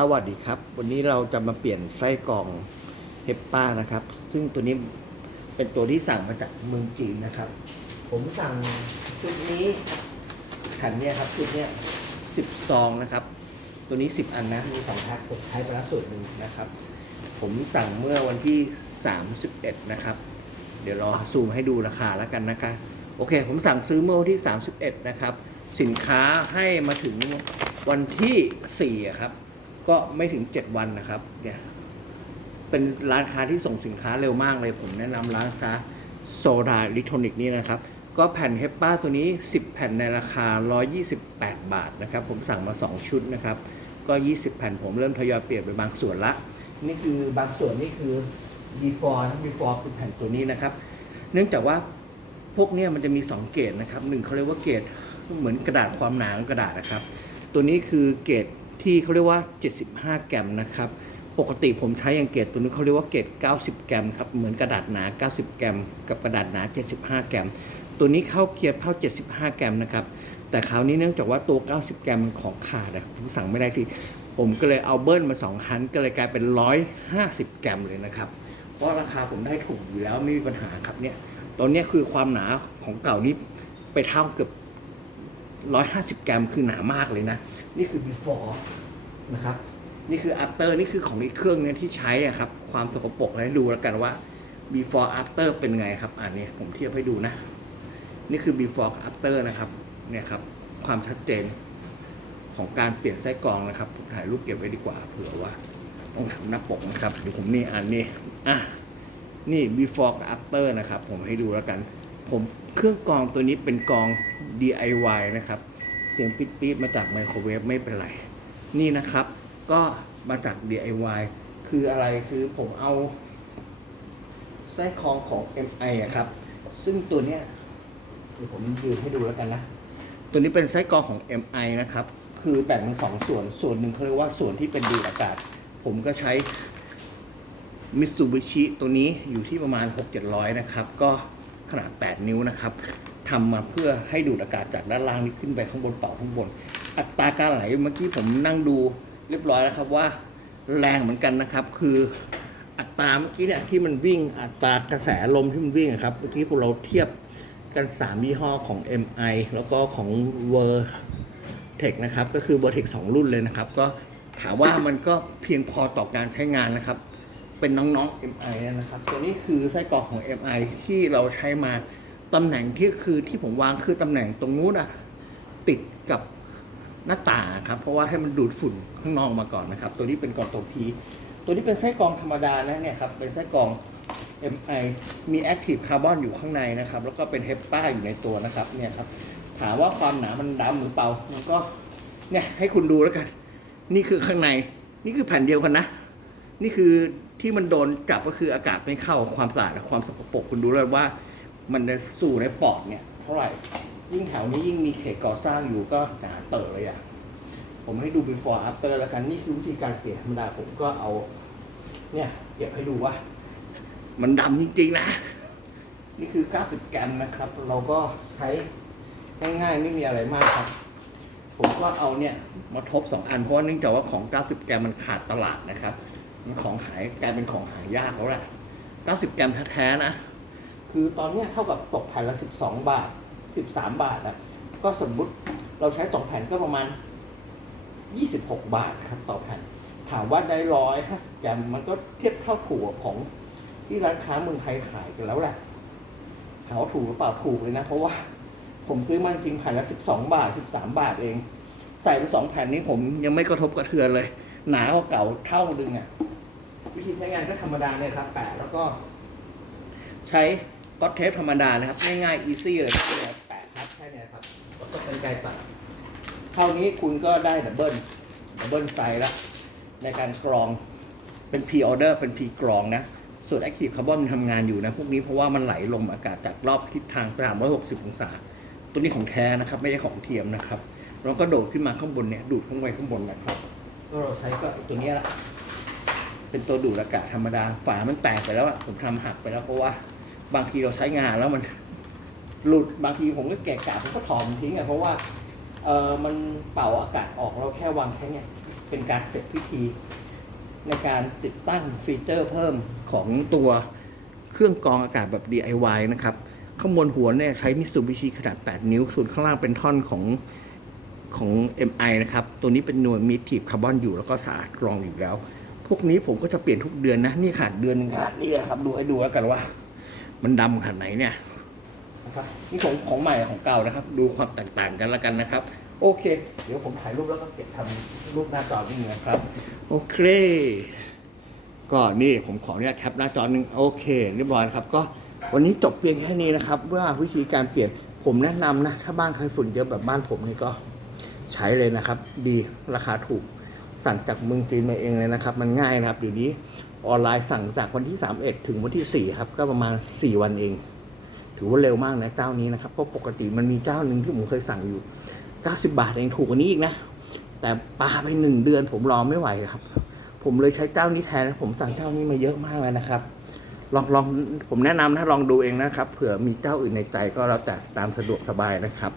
สวัสดีครับ วันนี้เราจะมาเปลี่ยนไส้กรองเฮปป้านะครับ ซึ่งตัวนี้เป็นตัวที่สั่งมาจากเมืองจีนนะครับ ผมสั่งชุดนี้แผ่นเนี้ยครับชุดเนี้ยสิบซองนะครับ ตัวนี้สิบอันนะมีสองแพ็คผมใช้ไปแล้วส่วนหนึ่งนะครับ ผมสั่งเมื่อวันที่31นะครับ เดี๋ยวรอซูมให้ดูราคาแล้วกันนะคะโอเค ผมสั่งซื้อเมื่อวันที่31นะครับ สินค้าให้มาถึงวันที่4อะครับ ก็ไม่ถึง 7 วันนะครับเนี่ยเป็นร้านค้าที่ส่งสินค้าเร็วมากเลยผมแนะนำร้านซาโซดาอิเล็กทรอนิกส์นี่นะครับ ก็แผ่นเฮปป้าตัวนี้ 10 แผ่นในราคา 128 บาทนะครับ ผมสั่งมา 2 ชุดนะครับ ก็ 20 แผ่นผมเริ่มทยอยเปลี่ยนไปบางส่วนละ นี่คือบางส่วนนี่คือ before นะ before คือแผ่นตัวนี้นะครับ เนื่องจากว่าพวกนี้มันจะมี 2 เกรดนะครับหนึ่งเขาเรียกว่าเกรดเหมือนกระดาษความหนากระดาษนะครับ ตัวนี้คือเกรด ที่เขาเรียกว่า 75 แกรมนะครับ ปกติผมใช้อย่างเกรดตัวนี้เขาเรียกว่าเกรด90 แกรมครับ เหมือนกระดาษหนา 90 แกรม กับกระดาษหนา 75 แกรม ตัวนี้เข้าเกียร์เข้า75 แกรมนะครับ แต่คราวนี้เนื่องจากว่าตัว 90 แกรมมันของขาดอะผมสั่งไม่ได้ที่ผมก็เลยเอาเบิ้ลมา2ฮันก็เลยกลายเป็น 150 แกรมเลยนะครับ เพราะราคาผมได้ถูกอยู่แล้วไม่มีปัญหาครับเนี่ยตัวนี้คือความหนาของเก่านี่ไปเท่าเกือบ 150 กรัมคือหนามากเลยนะ นี่คือ before นะครับ นี่คือ after นี่คือของอีกเครื่องนี้ที่ใช้อะครับ ความสกปรกให้วดูแล้วกันว่า before after เป็นไงครับ อันนี้ผมเทียบให้ดูนะ นี่คือ before after นะครับ เนี่ยครับ ความชัดเจนของการเปลี่ยนไส้กรองนะครับผมถ่ายรูปเก็บไว้ดีกว่าเผื่อว่าต้องทำหน้าปกนะครับเดี๋ยวผมนี่อันนี้อะนี่ before กับ after นะครับ ผมให้ดูแล้วกัน ผมเครื่องกรองตัวนี้เป็นกรอง DIY นะครับ เสียงปิดปี๊ดๆมาจากไมโครเวฟไม่เป็นไร นี่นะครับ ก็มาจาก DIY คืออะไรคือผมเอาไส้กรองของ MI อะครับ ซึ่งตัวเนี้ยเดี๋ยวผมยืนให้ดูแล้วกันนะ ตัวนี้เป็นไส้กรองของ MI นะครับ คือแบ่งเป็นสองส่วน ส่วนหนึ่งเขาเรียกว่าส่วนที่เป็นดูดอากาศ ผมก็ใช้มิตซูบิชิตัวนี้อยู่ที่ประมาณ 6-700 นะครับ ก็ ขนาด 8 นิ้วนะครับทำมาเพื่อให้ดูดอากาศจากด้านล่างนี้ขึ้นไปข้างบนเป่าข้างบน อัตราการไหลเมื่อกี้ผมนั่งดูเรียบร้อยแล้วครับว่าแรงเหมือนกันนะครับ คืออัตราเมื่อกี้เนี่ยที่มันวิ่งอัตรากระแสลมที่มันวิ่งครับเมื่อกี้พวกเราเทียบกัน 3 ยี่ห้อของ MI แล้วก็ของ v e r t e c นะครับ ก็คือ v e r t e c 2รุ่นเลยนะครับ ก็ถามว่ามันก็เพียงพอต่อการใช้งานนะครับ เป็นน้องๆ MI นะครับ ตัวนี้คือไส้กรอกของ MI ที่เราใช้มาตำแหน่งที่คือที่ผมวางคือตำแหน่งตรงนู้นอะติดกับหน้าต่างครับ เพราะว่าให้มันดูดฝุ่นข้างนอกมาก่อนนะครับ ตัวนี้เป็นกรองตัว P ตัวนี้เป็นไส้กรองธรรมดานะเนี่ยครับเป็นไส้กรอง MI มี Active Carbon อยู่ข้างในนะครับ แล้วก็เป็น HEPA อยู่ในตัวนะครับเนี่ยครับถามว่าความหนามันดำหรือเปล่ามันก็เนี่ยให้คุณดูแล้วกัน นี่คือข้างใน นี่คือแผ่นเดียวกันนะ นี่คือ ที่มันโดนจับก็คืออากาศไม่เข้าความสะอาดและความสกปรกคุณดูเลยว่า มันจะสู่ในปอดเนี่ยเท่าไหร่ยิ่งแถวนี้ยิ่งมีเขตก่อสร้างอยู่ก็หนาเต๋อเลยอะผมให้ดู before after แล้วกันนี่คือวิธีการเปลี่ยนธรรมดาผมก็เอา เนี่ยเก็บให้ดูว่า มันดำจริงๆนะ นี่คือ 90 กรัมนะครับ เราก็ใช้ง่ายๆ ไม่มีอะไรมากครับ ผมก็เอาเนี่ยมาทบสองอันเพราะว่าเนื่องจากว่าของ 90 แกรมมันขาดตลาดนะครับ มันของหายกลายเป็นของหายากแล้วแหละ90แกรมแท้ๆนะ คือตอนนี้เท่ากับตกแผ่นละ 12 บาท 13 บาทนะก็สมมุติเราใช้สองแผ่นก็ประมาณ 26 บาทครับต่อแผ่น ถามว่าได้ร้อยห้าสิบแกรมมันก็เทียบเท่าถูกกับของที่ร้านค้าเมืองไทยขายกันแล้วแหละถามว่าถูกหรือเปล่าถูกเลยนะ เพราะว่าผมซื้อมาจริงแผ่นละสิบสองบาทสิบสามบาทเอง ใส่ไปสองแผ่นนี้ผมยังไม่กระทบกระเทือนเลย หนากว่าเก่าเท่านึงอะ วิธีใช้งานก็ธรรมดาเนี่ยครับแปะแล้วก็ ใช้ก็อตเทปธรรมดานะครับ ง่ายๆอีซี่เลยครับแปะครับแค่นี้ครับแล้วก็เป็นไกลตัดเท่านี้คุณก็ได้ดับเบิลดับเบิลไซส์แล้วในการกรองเป็น P order เป็น P กรองนะ ส่วน Active Carbon มันทำงานอยู่นะ พวกนี้เพราะว่ามันไหลลมอากาศจากรอบทิศทาง360 องศา ตัวนี้ของแท้นะครับ ไม่ใช่ของเทียมนะครับแล้วก็โดดขึ้นมาข้างบนเนี่ยดูดข้างไวข้างบนนะครับก็เราใช้ก็ตัวนี้ละ เป็นตัวดูดอากาศธรรมดา ฝามันแตกไปแล้วอะผมทำหักไปแล้วเพราะว่า บางทีเราใช้งานแล้วมัน หลุดบางทีผมก็แกะกะผมก็ถอดมันทิ้งอะเพราะว่าเออมันเป่าอากาศออกเราแค่วางแค่เนี้ยเป็นการเสร็จพิธี ในการติดตั้งฟีเจอร์เพิ่มของตัวเครื่องกรองอากาศแบบ DIY นะครับ ข้างบนหัวเนี่ยใช้มิ t ซูบิชิขนาด 8 นิ้ว ส่วนข้างล่างเป็นท่อนของของ MI นะครับ ตัวนี้เป็นหน่วยมีทีบคาร์บอนอยู่แล้วก็สะอาดกรองอยู่แล้ว พวกนี้ผมก็จะเปลี่ยนทุกเดือนนะ นี่ขาดเดือนหนึงขาดนี่แหละครับ ดูให้ดูแล้วกันว่า มันดำขนาดไหนเนี่ยนะครับนี่ของของใหม่กับของเก่านะครับ ดูความแตกต่างกันแล้วกันนะครับ โอเค เดี๋ยวผมถ่ายรูปแล้วก็เก็บทำรูปหน้าจอนี่นะครับ โอเค ก็นี่ผมขออนุญาตแคปหน้าจอหนึ่งโอเคเรียบร้อยนะครับ ก็วันนี้จบเพียงแค่นี้นะครับ ว่าวิธีการเปลี่ยนผมแนะนำนะ ถ้าบ้านใครฝุ่นเยอะแบบบ้านผมนี่ก็ ใช้เลยนะครับ ดีราคาถูก สั่งจากเมืองจีนมาเองเลยนะครับ มันง่ายนะครับเดี๋ยวนี้ออนไลน์สั่งจากวันที่ 31 ถึงวันที่ 4 ครับ ก็ประมาณ 4 วันเอง ถือว่าเร็วมากนะเจ้านี้นะครับเพราะปกติมันมีเจ้าหนึ่งที่ผมเคยสั่งอยู่ 90 บาทเองถูกกว่านี้อีกนะ แต่ปาไปหนึ่งเดือนผมรอไม่ไหวครับ ผมเลยใช้เจ้านี้แทนนะผมสั่งเจ้านี้มาเยอะมากเลยนะครับ ลองลองผมแนะนำนะลองดูเองนะครับเผื่อมีเจ้าอื่นในใจก็แล้วแต่ตามสะดวกสบายนะครับ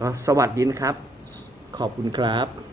ก็สวัสดีนะครับ ขอบคุณครับ